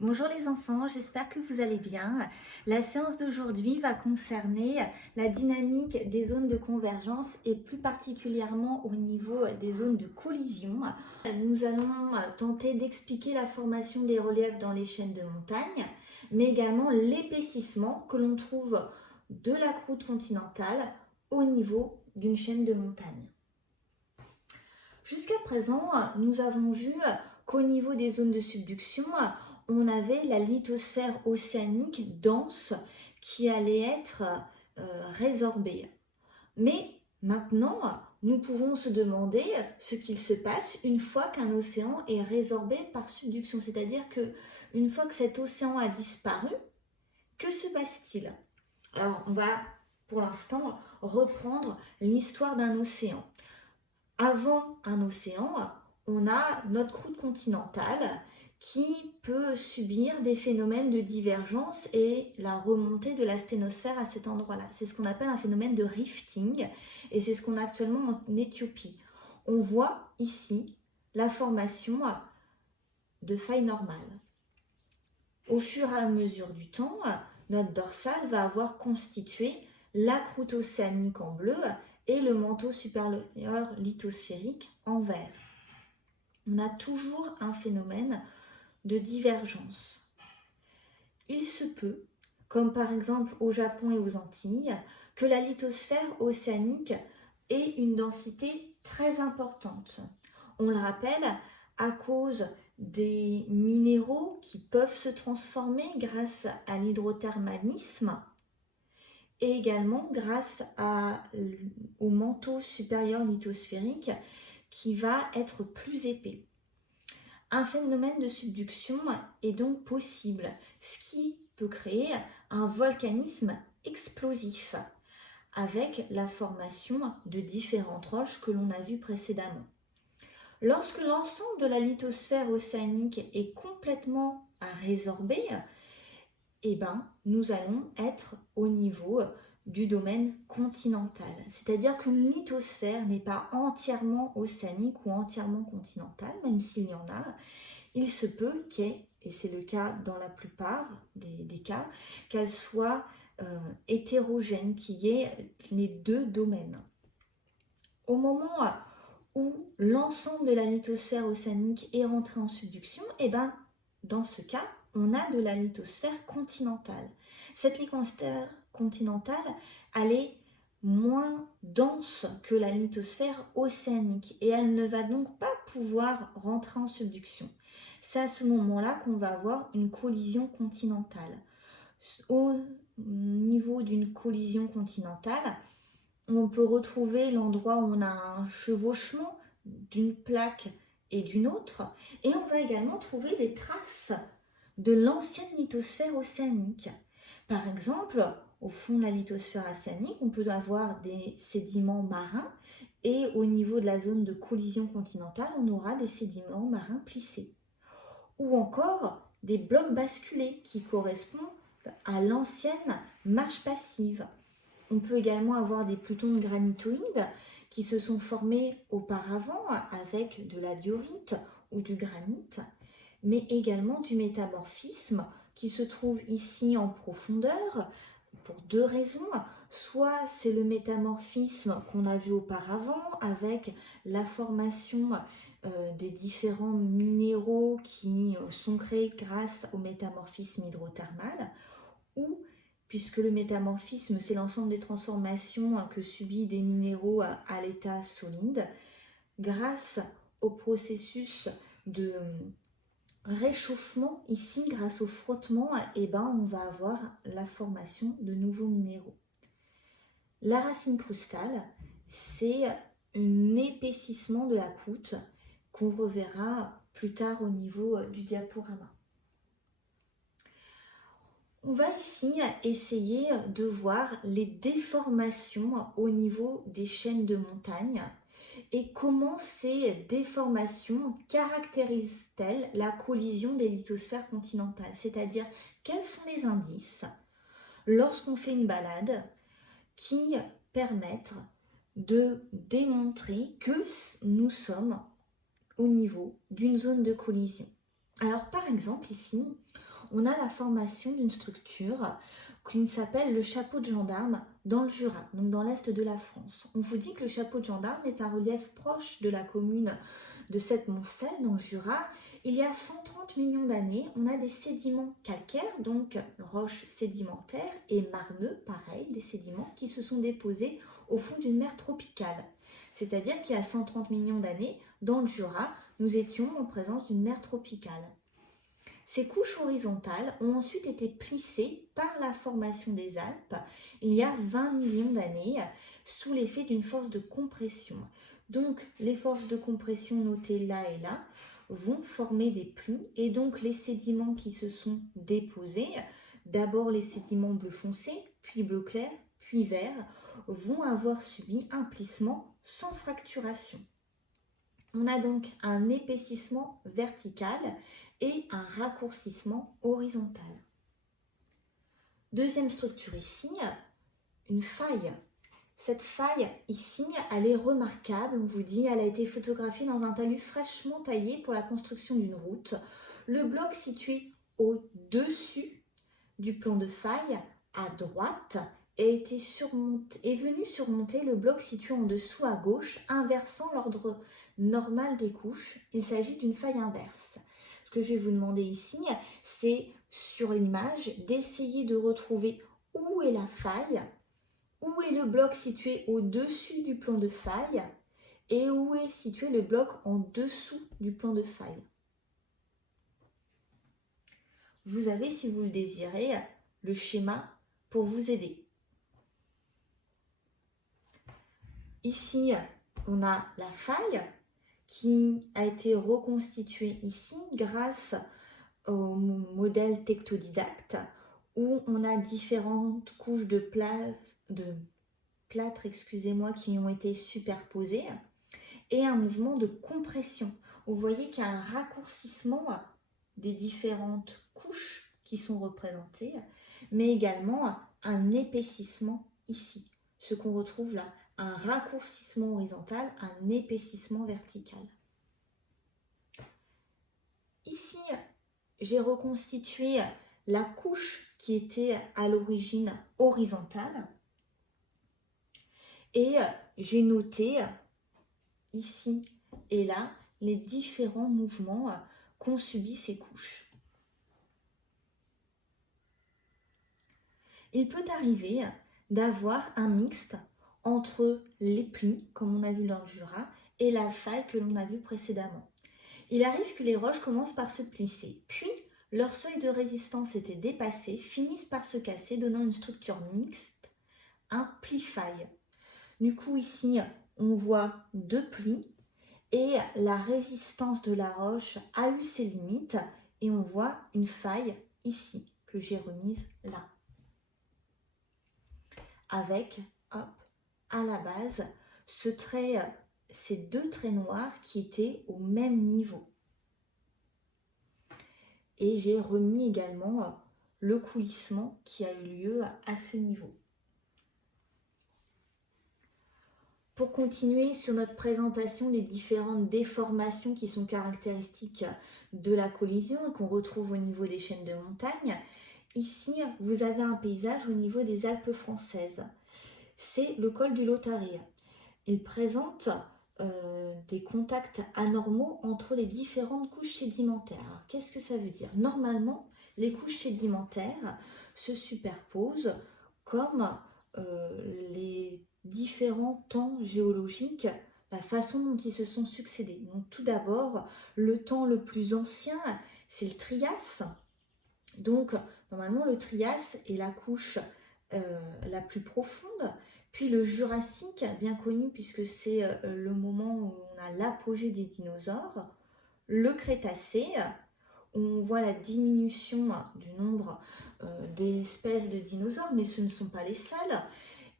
Bonjour les enfants, j'espère que vous allez bien. La séance d'aujourd'hui va concerner la dynamique des zones de convergence et plus particulièrement au niveau des zones de collision. Nous allons tenter d'expliquer la formation des reliefs dans les chaînes de montagne, mais également l'épaississement que l'on trouve de la croûte continentale au niveau d'une chaîne de montagne. Jusqu'à présent, nous avons vu qu'au niveau des zones de subduction, on avait la lithosphère océanique dense qui allait être résorbée. Mais maintenant, nous pouvons se demander ce qu'il se passe une fois qu'un océan est résorbé par subduction. C'est-à-dire qu'une fois que cet océan a disparu, que se passe-t-il? Alors, on va pour l'instant reprendre l'histoire d'un océan. Avant un océan, on a notre croûte continentale qui peut subir des phénomènes de divergence et la remontée de la sténosphère à cet endroit-là. C'est ce qu'on appelle un phénomène de rifting et c'est ce qu'on a actuellement en Éthiopie. On voit ici la formation de failles normales. Au fur et à mesure du temps, notre dorsale va avoir constitué la croûte océanique en bleu et le manteau supérieur lithosphérique en vert. On a toujours un phénomène de divergence. Il se peut, comme par exemple au Japon et aux Antilles, que la lithosphère océanique ait une densité très importante. On le rappelle, à cause des minéraux qui peuvent se transformer grâce à l'hydrothermalisme et également grâce au manteau supérieur lithosphérique qui va être plus épais. Un phénomène de subduction est donc possible, ce qui peut créer un volcanisme explosif avec la formation de différentes roches que l'on a vues précédemment. Lorsque l'ensemble de la lithosphère océanique est complètement résorbé, nous allons être au niveau du domaine continental. C'est-à-dire qu'une lithosphère n'est pas entièrement océanique ou entièrement continentale, même s'il y en a. Il se peut qu'elle, et c'est le cas dans la plupart des cas, qu'elle soit hétérogène, qu'il y ait les deux domaines. Au moment où l'ensemble de la lithosphère océanique est rentré en subduction, dans ce cas, on a de la lithosphère continentale. Cette lithosphère continentale, elle est moins dense que la lithosphère océanique et elle ne va donc pas pouvoir rentrer en subduction. C'est à ce moment-là qu'on va avoir une collision continentale. Au niveau d'une collision continentale, on peut retrouver l'endroit où on a un chevauchement d'une plaque et d'une autre, et on va également trouver des traces de l'ancienne lithosphère océanique. Par exemple, au fond de la lithosphère océanique, on peut avoir des sédiments marins, et au niveau de la zone de collision continentale, on aura des sédiments marins plissés. Ou encore des blocs basculés qui correspondent à l'ancienne marche passive. On peut également avoir des plutons de granitoïdes qui se sont formés auparavant avec de la diorite ou du granit, mais également du métamorphisme qui se trouve ici en profondeur pour deux raisons. Soit c'est le métamorphisme qu'on a vu auparavant avec la formation des différents minéraux qui sont créés grâce au métamorphisme hydrothermal, ou puisque le métamorphisme, c'est l'ensemble des transformations que subit des minéraux à l'état solide, grâce au processus de réchauffement, ici, grâce au frottement, on va avoir la formation de nouveaux minéraux. La racine crustale, c'est un épaississement de la croûte qu'on reverra plus tard au niveau du diaporama. On va ici essayer de voir les déformations au niveau des chaînes de montagne et comment ces déformations caractérisent-elles la collision des lithosphères continentales, c'est-à-dire quels sont les indices lorsqu'on fait une balade qui permettent de démontrer que nous sommes au niveau d'une zone de collision. Alors par exemple ici, on a la formation d'une structure qui s'appelle le chapeau de gendarme dans le Jura, donc dans l'est de la France. On vous dit que le chapeau de gendarme est un relief proche de la commune de Septmoncel dans le Jura. Il y a 130 millions d'années, on a des sédiments calcaires, donc roches sédimentaires, et marneux, pareil, des sédiments qui se sont déposés au fond d'une mer tropicale. C'est-à-dire qu'il y a 130 millions d'années, dans le Jura, nous étions en présence d'une mer tropicale. Ces couches horizontales ont ensuite été plissées par la formation des Alpes il y a 20 millions d'années sous l'effet d'une force de compression. Donc les forces de compression notées là et là vont former des plis et donc les sédiments qui se sont déposés, d'abord les sédiments bleu foncé, puis bleu clair, puis vert, vont avoir subi un plissement sans fracturation. On a donc un épaississement vertical et un raccourcissement horizontal. Deuxième structure ici, une faille. Cette faille ici, elle est remarquable, on vous dit, elle a été photographiée dans un talus fraîchement taillé pour la construction d'une route. Le bloc situé au-dessus du plan de faille, à droite, est venu surmonter le bloc situé en dessous à gauche, inversant l'ordre normal des couches. Il s'agit d'une faille inverse. Ce que je vais vous demander ici, c'est sur l'image d'essayer de retrouver où est la faille, où est le bloc situé au-dessus du plan de faille et où est situé le bloc en dessous du plan de faille. Vous avez, si vous le désirez, le schéma pour vous aider. Ici, on a la faille qui a été reconstituée ici grâce au modèle tectodidacte où on a différentes couches de plâtre, qui ont été superposées et un mouvement de compression. Vous voyez qu'il y a un raccourcissement des différentes couches qui sont représentées, mais également un épaississement ici, ce qu'on retrouve là, un raccourcissement horizontal, un épaississement vertical. Ici, j'ai reconstitué la couche qui était à l'origine horizontale et j'ai noté ici et là les différents mouvements qu'ont subis ces couches. Il peut arriver d'avoir un mixte entre les plis, comme on a vu dans le Jura, et la faille que l'on a vue précédemment. Il arrive que les roches commencent par se plisser, puis leur seuil de résistance était dépassé, finissent par se casser, donnant une structure mixte, un pli-faille. Du coup, ici, on voit deux plis et la résistance de la roche a eu ses limites et on voit une faille ici, que j'ai remise là. Avec, hop, à la base, ces deux traits noirs qui étaient au même niveau. Et j'ai remis également le coulissement qui a eu lieu à ce niveau. Pour continuer sur notre présentation des différentes déformations qui sont caractéristiques de la collision et qu'on retrouve au niveau des chaînes de montagne, ici vous avez un paysage au niveau des Alpes françaises. C'est le col du Lautaret. Il présente des contacts anormaux entre les différentes couches sédimentaires. Qu'est-ce que ça veut dire? Normalement, les couches sédimentaires se superposent comme les différents temps géologiques, la façon dont ils se sont succédés. Donc tout d'abord, le temps le plus ancien, c'est le Trias. Donc normalement, le Trias est la couche la plus profonde. Puis le Jurassique, bien connu puisque c'est le moment où on a l'apogée des dinosaures. Le Crétacé, où on voit la diminution du nombre d'espèces de dinosaures, mais ce ne sont pas les seuls.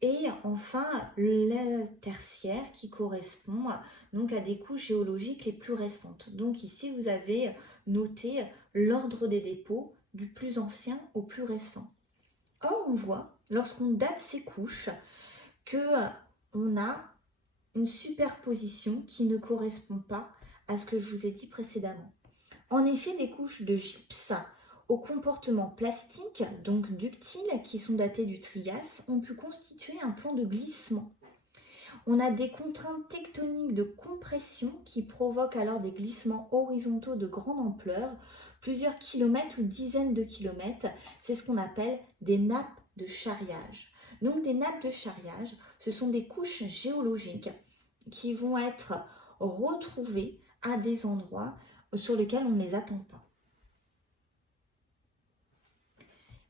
Et enfin, le Tertiaire qui correspond donc à des couches géologiques les plus récentes. Donc ici, vous avez noté l'ordre des dépôts du plus ancien au plus récent. Or, on voit, lorsqu'on date ces couches, qu'on a une superposition qui ne correspond pas à ce que je vous ai dit précédemment. En effet, des couches de gypse aux comportements plastiques, donc ductiles, qui sont datés du Trias, ont pu constituer un plan de glissement. On a des contraintes tectoniques de compression qui provoquent alors des glissements horizontaux de grande ampleur, plusieurs kilomètres ou dizaines de kilomètres. C'est ce qu'on appelle des nappes de charriage. Donc des nappes de charriage, ce sont des couches géologiques qui vont être retrouvées à des endroits sur lesquels on ne les attend pas.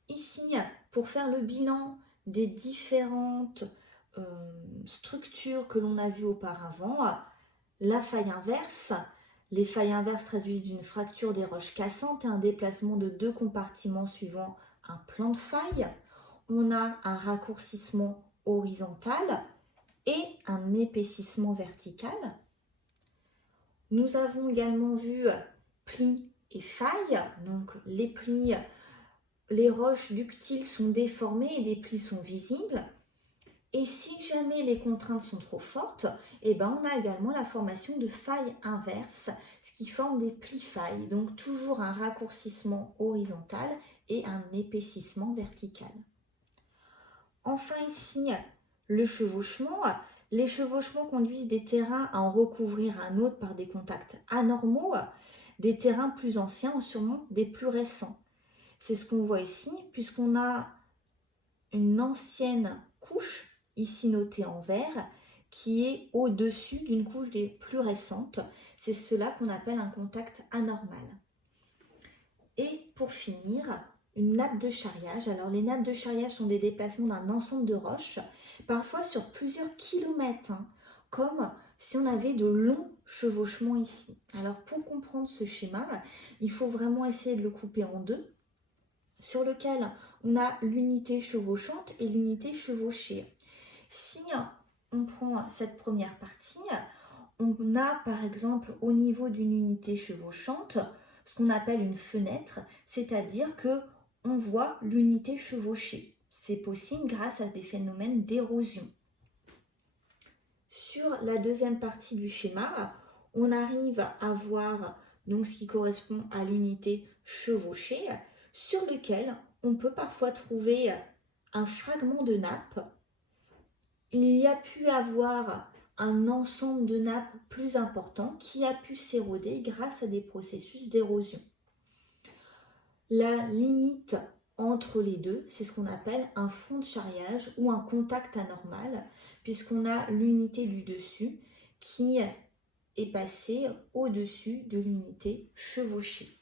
Ici, pour faire le bilan des différentes structures que l'on a vues auparavant, la faille inverse. Les failles inverses traduisent d'une fracture des roches cassantes et un déplacement de deux compartiments suivant un plan de faille. On a un raccourcissement horizontal et un épaississement vertical. Nous avons également vu plis et failles. Donc les plis, les roches ductiles sont déformées et les plis sont visibles. Et si jamais les contraintes sont trop fortes, on a également la formation de failles inverses, ce qui forme des plis-failles. Donc toujours un raccourcissement horizontal et un épaississement vertical. Enfin ici, le chevauchement. Les chevauchements conduisent des terrains à en recouvrir un autre par des contacts anormaux. Des terrains plus anciens en surmontent des plus récents. C'est ce qu'on voit ici, puisqu'on a une ancienne couche, ici notée en vert, qui est au-dessus d'une couche des plus récentes. C'est cela qu'on appelle un contact anormal. Et pour finir, une nappe de charriage. Alors les nappes de charriage sont des déplacements d'un ensemble de roches, parfois sur plusieurs kilomètres, comme si on avait de longs chevauchements ici. Alors pour comprendre ce schéma, il faut vraiment essayer de le couper en deux, sur lequel on a l'unité chevauchante et l'unité chevauchée. Si on prend cette première partie, on a par exemple au niveau d'une unité chevauchante ce qu'on appelle une fenêtre, c'est-à-dire que on voit l'unité chevauchée. C'est possible grâce à des phénomènes d'érosion. Sur la deuxième partie du schéma, on arrive à voir donc ce qui correspond à l'unité chevauchée, sur lequel on peut parfois trouver un fragment de nappe. Il y a pu avoir un ensemble de nappes plus important qui a pu s'éroder grâce à des processus d'érosion. La limite entre les deux, c'est ce qu'on appelle un fond de charriage ou un contact anormal, puisqu'on a l'unité du dessus qui est passée au-dessus de l'unité chevauchée.